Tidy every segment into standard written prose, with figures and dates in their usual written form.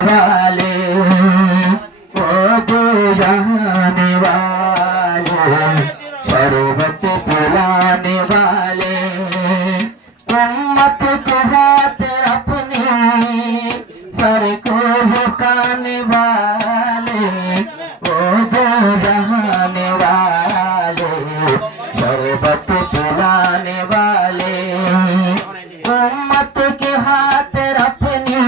वाले वो जो जाने वाले शरबत पिलाने वाले उम्मत के हाथ अपने सर को झुकाने वाले वो जो जाने वाले शरबत पिलाने वाले उम्मत के हाथ अपने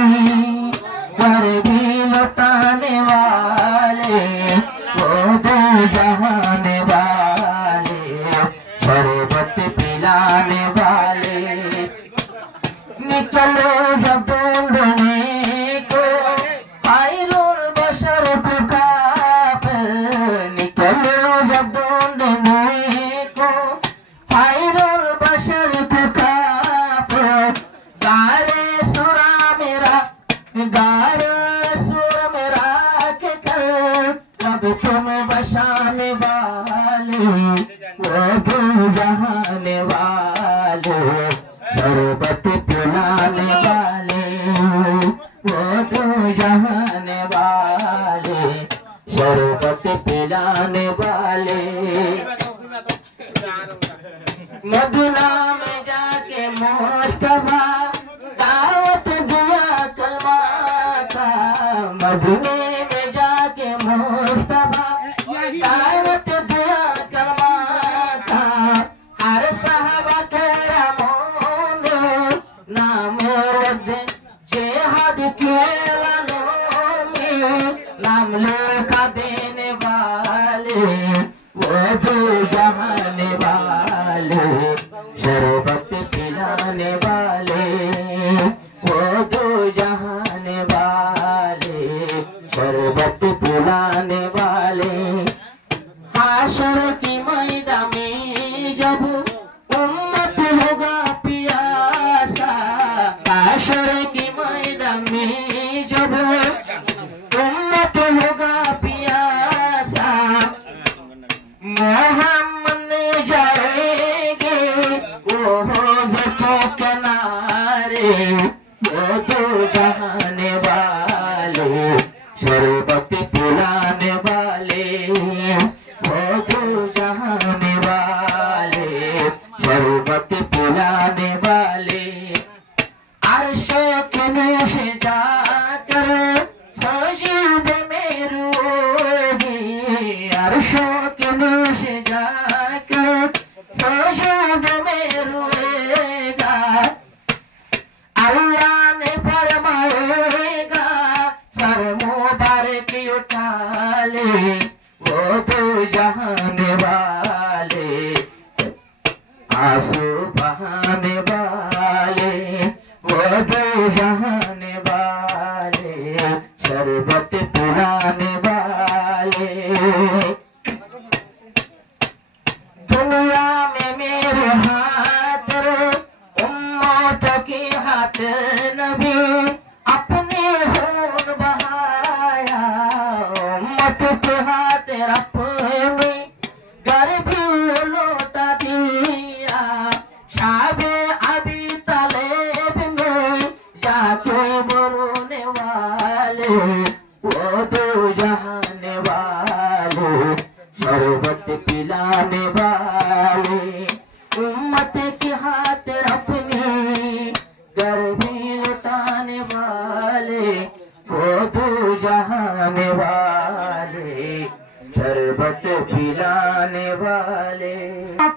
भी लौटाने वाले वो दो जहाने वाले शरबत पिलाने वाले निकलो जब ढूंढने को खैरुल बशर काफिर निकलो जब ढूंढने को खैरुल बशर काफिर गारे सुरा मेरा गारे सुर मेरा के कर अब तुम बशाने वाले वो दो जहाने वाले शरबत पिलाने वाले वो दो जहाने वाले शरबत पिलाने वाले मदीना में जाके मुस्तफा दावत दिया कलमा का मदीने में जाके मुस्तफा दावत दिया कलमा का हर साहबा करामों ने नाम जिहाद के लालों में नाम लिखा देने वाले वो दो जहाने वाले शरबत पिलाने वाले वो दो जहाने वाले शरबत पिलाने वाले हाशर की मैदान में जब उम्मत होगा पियासा हाशर की मैदान में जब उम्मत होगा पियासा मोहम्मद जाएंगे वो हौज़ों के किनारे वो दो जहाने वाले शरबत पिलाने वाले वो दो जहाने वाले शरबत पिलाने वाले अर्शो के नीचे जाकर सजीद में रोगी अर्शो के नीचे जाकर सजीद में रोएगा अल्लाह ने फरमाएगा सर मुबारक उठा ले वो दो जहाने वाले आंसू बहाने वाले वो दो जहाने वाले शरबत पिलाने वाले दुनिया में मेरे हाथ उम्मत के हाथ नबी अपने खून बहाया उम्मत के हाथ अपने घर भी लौटा दिया शाबे अभी तालेब में जाके बोलने वाले वो दो जहाने वाले शरबत पिलाने वाले उम्मत के हाथ अपने घर भी लौटाने वाले वो दो जहाने वाले शरबत पिलाने वाले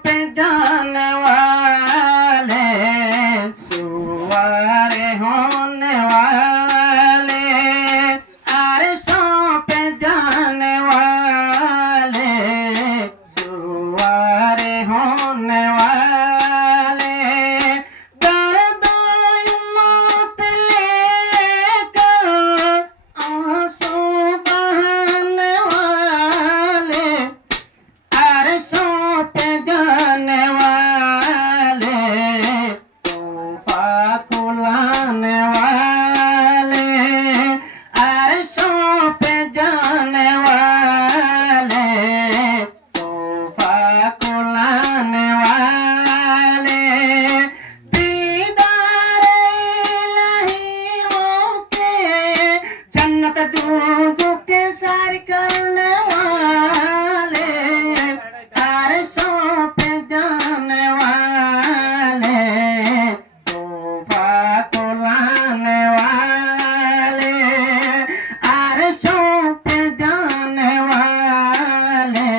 पे जाने वाले सुवारे होने वाले अरशों पे जाने वाले सुवारे होने वाले दर्द मौत लेकर आंसू बहा जन्नत दूजों के सैर करने वाले, अरशों पे जाने वाले, तोहफा को लाने वाले, अरशों पे जाने वाले,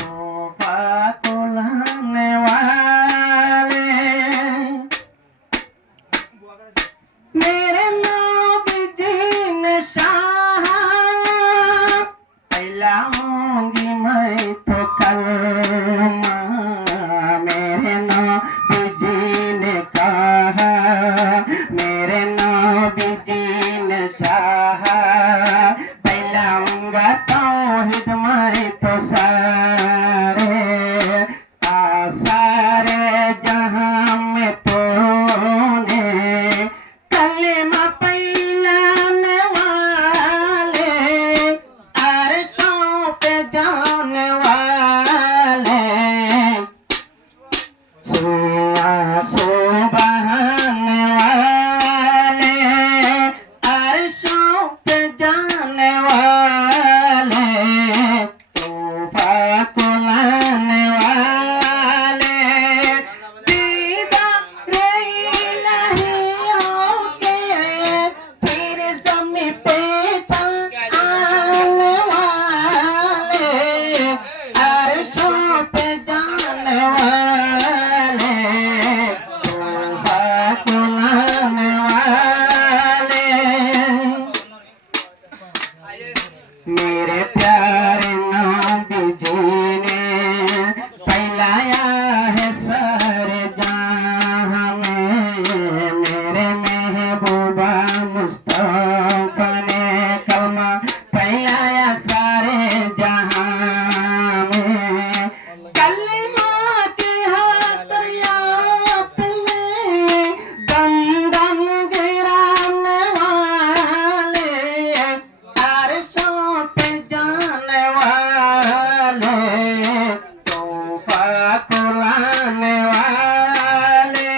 तोहफा को लाने वाले। मेरे नबी जी ने शाह फैलाऊंगी मैं तो कलमा, मेरे नबी जी ने कहा, मेरे नबी जी ने शाह फैलाऊंगा तौहीद मैं तो सारे सारे जहां में तूने कलेमा फैलाने वाले, अरशों पे जाने वाले, सुबहाने वाले, अरशों पे जाने वाले, तोहफा को लाने वाले, दीदार इलाही होके फिर ज़मीं पे चल आने वाले, अरशों पे जाने वाले, तोहफा को लाने वाले। मेरे प्यारे नबी जी ने फैलाया है सारे जहां में, मेरे महबूबा मुस्तफा ने कलमा फैलाया सारे जहां में, कलमा के हाथ आपने दम दम गिराने वाले, अरशों पे जाने वाले, तोहफा को लाने वाले,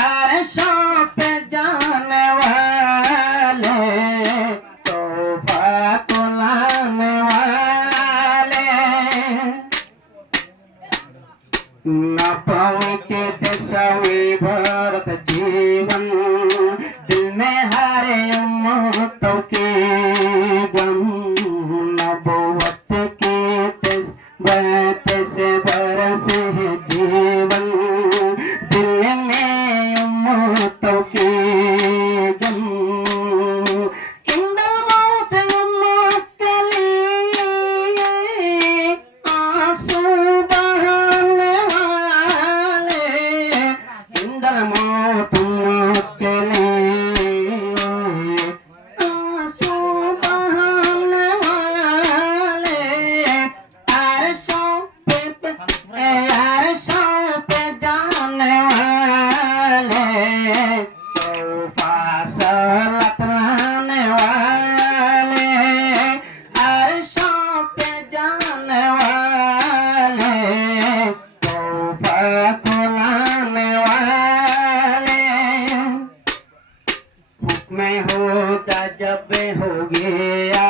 अरशों पे जाने वाले, तोहफा को लाने वाले। नबी के दसवीं भरत जीवन, दिल में हरे उम्मतों के गम, नबुव्वत के तैस बरस है जीवन, दिल में उम्मतों के गम, इंदल मौत उम्मत के लिए आंसू बहाने वाले, इंदल मौत उम्मत के लिए आंसू बहाने वाले, अरशों पे जाने वाले, तोहफा सलात लाने वाले, अरशों पे जाने वाले, तोहफा को लाने वाले। हुक्म होता जब हो गया